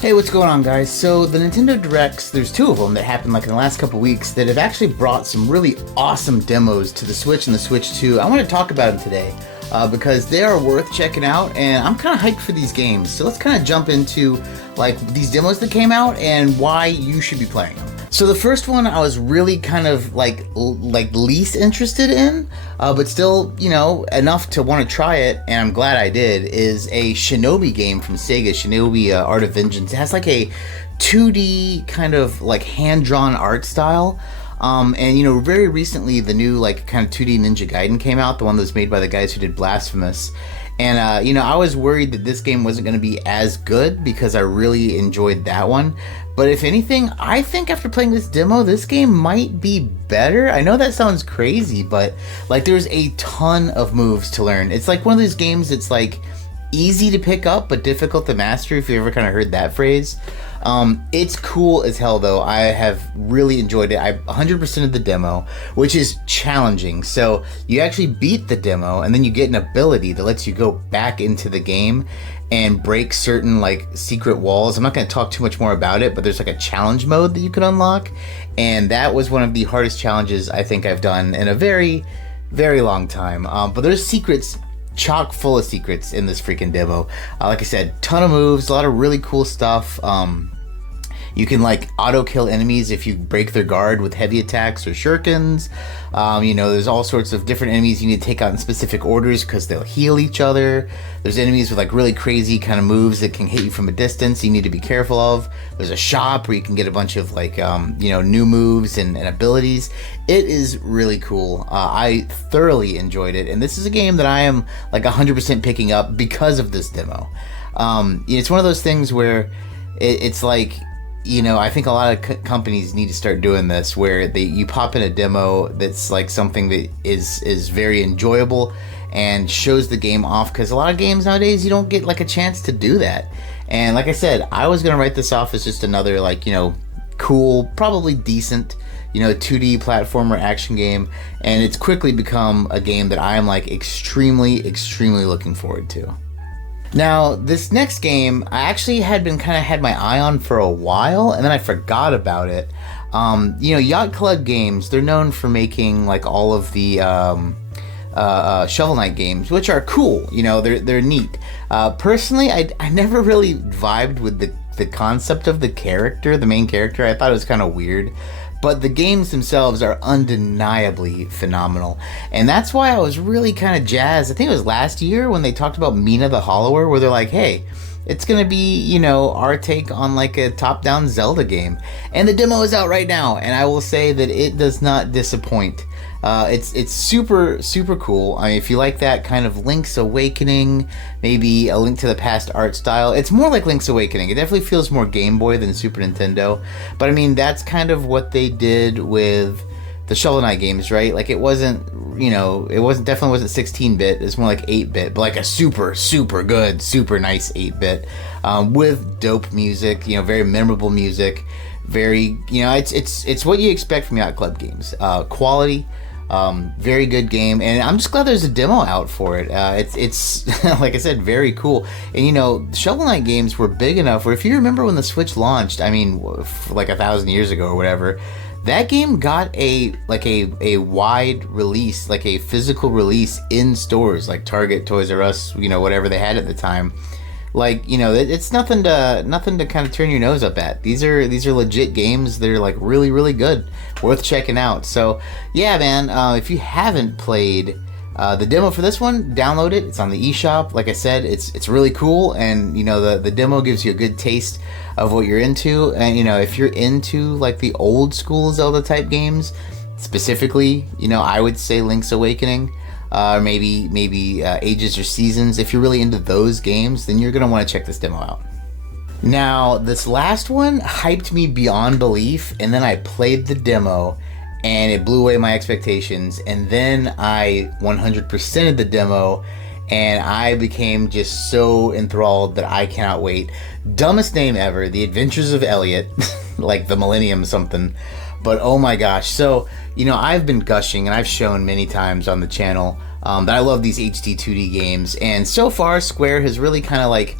Hey, what's going on, guys? So the Nintendo Directs, there's two of them that happened like in the last couple weeks that have actually brought some really awesome demos to the Switch and the Switch 2. I want to talk about them today because they are worth checking out, and I'm kind of hyped for these games. So let's kind of jump into like these demos that came out and why you should be playing them. So the first one I was really kind of like least interested in, but still, you know, enough to want to try it, and I'm glad I did, is a Shinobi game from Sega, Shinobi Art of Vengeance. It has like a 2D kind of like hand-drawn art style. And you know, very recently the new like kind of 2D Ninja Gaiden came out, the one that was made by the guys who did Blasphemous. And you know, I was worried that this game wasn't going to be as good because I really enjoyed that one. But if anything, I think after playing this demo, this game might be better. I know that sounds crazy, but like there's a ton of moves to learn. It's like one of those games that's like easy to pick up but difficult to master, if you ever kind of heard that phrase. It's cool as hell though. I have really enjoyed it. I 100% of the demo, which is challenging. So you actually beat the demo and then you get an ability that lets you go back into the game and break certain like secret walls. I'm not going to talk too much more about it, but there's like a challenge mode that you can unlock, and that was one of the hardest challenges I think I've done in a very, very long time. But there's secrets, chock full of secrets in this freaking demo. Like I said, ton of moves, a lot of really cool stuff. You can like auto kill enemies if you break their guard with heavy attacks or shurikens. You know, there's all sorts of different enemies you need to take out in specific orders because they'll heal each other. There's enemies with like really crazy kind of moves that can hit you from a distance you need to be careful of. There's a shop where you can get a bunch of like, you know, new moves and abilities. It is really cool. I thoroughly enjoyed it. And this is a game that I am like 100% picking up because of this demo. It's one of those things where it's like, you know, I think a lot of companies need to start doing this, where you pop in a demo that's like something that is very enjoyable and shows the game off, because a lot of games nowadays you don't get like a chance to do that. And like I said, I was gonna write this off as just another like, you know, cool, probably decent, you know, 2D platformer action game, and it's quickly become a game that I am like extremely looking forward to. Now, this next game, I actually had my eye on for a while, and then I forgot about it. You know, Yacht Club Games, they're known for making like all of the Shovel Knight games, which are cool. You know, they're neat. Personally, I never really vibed with the concept of the main character. I thought it was kind of weird. But the games themselves are undeniably phenomenal. And that's why I was really kind of jazzed. I think it was last year when they talked about Mina the Hollower, where they're like, hey, it's going to be, you know, our take on like a top-down Zelda game. And the demo is out right now, and I will say that it does not disappoint. It's super cool. I mean, if you like that kind of Link's Awakening, maybe a Link to the Past art style, it's more like Link's Awakening. It definitely feels more Game Boy than Super Nintendo. But I mean, that's kind of what they did with the Shovel Knight games, right? Like it wasn't, you know, definitely wasn't 16-bit. It's more like 8-bit, but like a super good, super nice 8-bit with dope music, you know, very memorable music. Very, you know, it's what you expect from Yacht Club games. Quality. Very good game, and I'm just glad there's a demo out for it. It's like I said, very cool. And you know, Shovel Knight games were big enough where if you remember when the Switch launched, I mean, like 1,000 years ago or whatever, that game got a wide release, like a physical release in stores like Target, Toys R Us, you know, whatever they had at the time. Like, you know, it's nothing to kind of turn your nose up at. These are legit games. They're like really good, worth checking out. So yeah, man, if you haven't played the demo for this one, download it. It's on the eShop. Like I said, it's really cool, and you know, the demo gives you a good taste of what you're into. And you know, if you're into like the old school Zelda type games, specifically, you know, I would say Link's Awakening. Or maybe Ages or Seasons. If you're really into those games, then you're going to want to check this demo out. Now, this last one hyped me beyond belief, and then I played the demo, and it blew away my expectations, and then I 100%ed the demo, and I became just so enthralled that I cannot wait. Dumbest name ever, The Adventures of Elliot, like the Millennium something. But oh my gosh, so, you know, I've been gushing, and I've shown many times on the channel that I love these HD 2D games, and so far Square has really kind of like,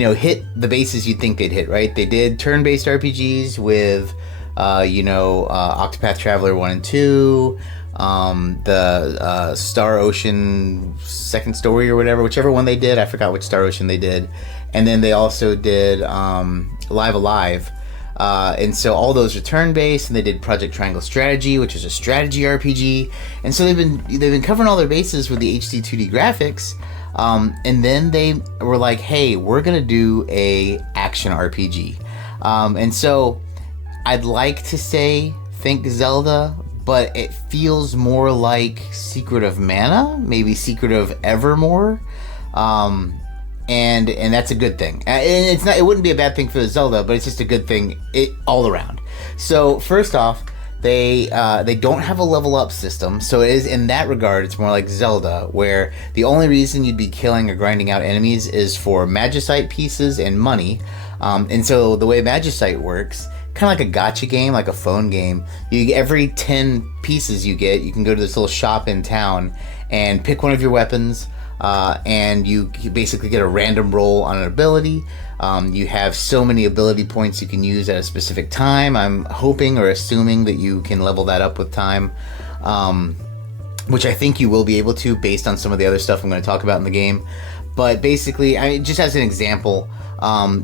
hit the bases you'd think they'd hit, right? They did turn-based RPGs with, Octopath Traveler 1 and 2, the Star Ocean Second Story or whatever, whichever one they did. I forgot which Star Ocean they did. And then they also did Live Alive. And so all those are turn-based, and they did Project Triangle Strategy, which is a strategy RPG. And so they've been covering all their bases with the HD 2D graphics. And then they were like, hey, we're gonna do a action RPG. And so I'd like to say think Zelda, but it feels more like Secret of Mana, maybe Secret of Evermore. And that's a good thing. And it wouldn't be a bad thing for the Zelda, but it's just a good thing all around. So first off, they don't have a level up system, so it is, in that regard, it's more like Zelda, where the only reason you'd be killing or grinding out enemies is for Magicite pieces and money. And so the way Magicite works, kind of like a gacha game, like a phone game, every 10 pieces you get, you can go to this little shop in town and pick one of your weapons, and you basically get a random roll on an ability. You have so many ability points you can use at a specific time. I'm hoping or assuming that you can level that up with time, which I think you will be able to based on some of the other stuff I'm going to talk about in the game. But basically, just as an example,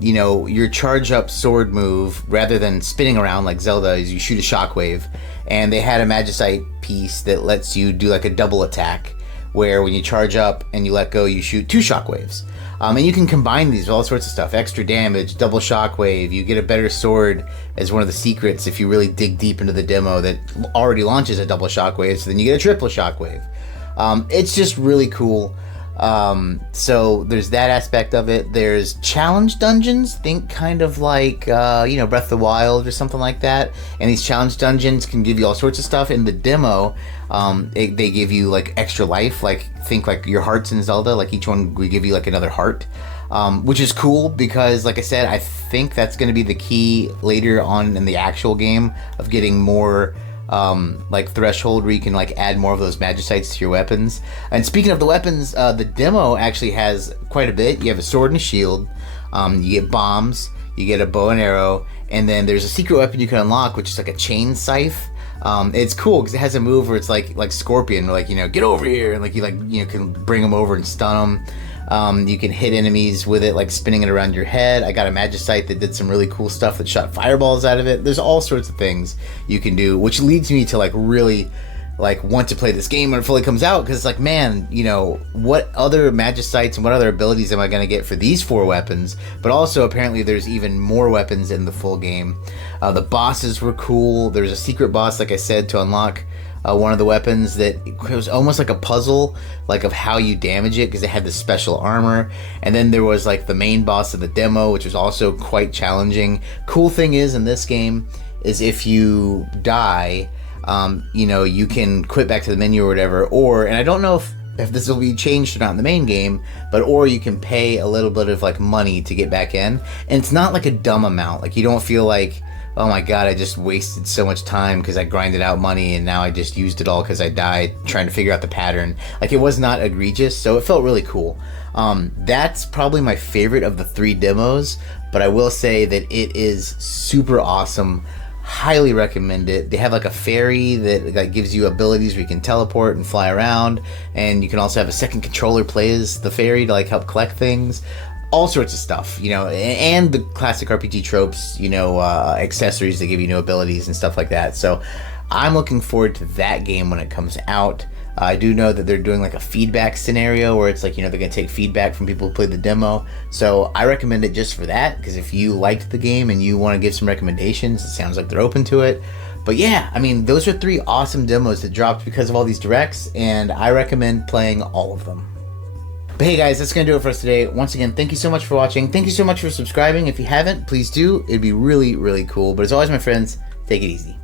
your charge up sword move, rather than spinning around like Zelda, is you shoot a shockwave. And they had a Magicite piece that lets you do like a double attack, where when you charge up and you let go, you shoot 2 shockwaves. And you can combine these with all sorts of stuff. Extra damage, double shockwave, you get a better sword as one of the secrets if you really dig deep into the demo that already launches a double shockwave, so then you get a triple shockwave. It's just really cool. So there's that aspect of it. There's challenge dungeons, think kind of like, Breath of the Wild or something like that. And these challenge dungeons can give you all sorts of stuff. In the demo, they give you like extra life, like think like your hearts in Zelda, like each one will give you like another heart, which is cool because, like I said, I think that's going to be the key later on in the actual game of getting more like threshold where you can like add more of those magicites to your weapons. And speaking of the weapons, the demo actually has quite a bit. You have a sword and a shield, you get bombs, you get a bow and arrow, and then there's a secret weapon you can unlock, which is like a chain scythe. It's cool because it has a move where it's like Scorpion, like, get over here, and like you can bring them over and stun them. You can hit enemies with it, like spinning it around your head. I got a Magicite that did some really cool stuff that shot fireballs out of it. There's all sorts of things you can do, which leads me to like really like want to play this game when it fully comes out, because it's like, man, what other Magicites and what other abilities am I going to get for these 4 weapons? But also apparently there's even more weapons in the full game. The bosses were cool. There's a secret boss, like I said, to unlock one of the weapons that it was almost like a puzzle, like of how you damage it, because it had this special armor. And then there was like the main boss of the demo, which was also quite challenging. Cool thing is, in this game, is if you die, you can quit back to the menu or whatever, and I don't know if this will be changed or not in the main game, or you can pay a little bit of like money to get back in. And it's not like a dumb amount. Like, you don't feel like, oh my god, I just wasted so much time because I grinded out money and now I just used it all because I died trying to figure out the pattern. Like, it was not egregious, so it felt really cool. That's probably my favorite of the 3 demos, but I will say that it is super awesome. Highly recommend it. They have like a fairy that gives you abilities where you can teleport and fly around, and you can also have a second controller play as the fairy to like help collect things. All sorts of stuff, and the classic RPG tropes, accessories that give you new abilities and stuff like that. So I'm looking forward to that game when it comes out. I do know that they're doing like a feedback scenario where it's like, they're going to take feedback from people who played the demo. So I recommend it just for that, because if you liked the game and you want to give some recommendations, it sounds like they're open to it. But yeah, those are 3 awesome demos that dropped because of all these directs, and I recommend playing all of them. But hey guys, that's going to do it for us today. Once again, thank you so much for watching. Thank you so much for subscribing. If you haven't, please do. It'd be really, really cool. But as always, my friends, take it easy.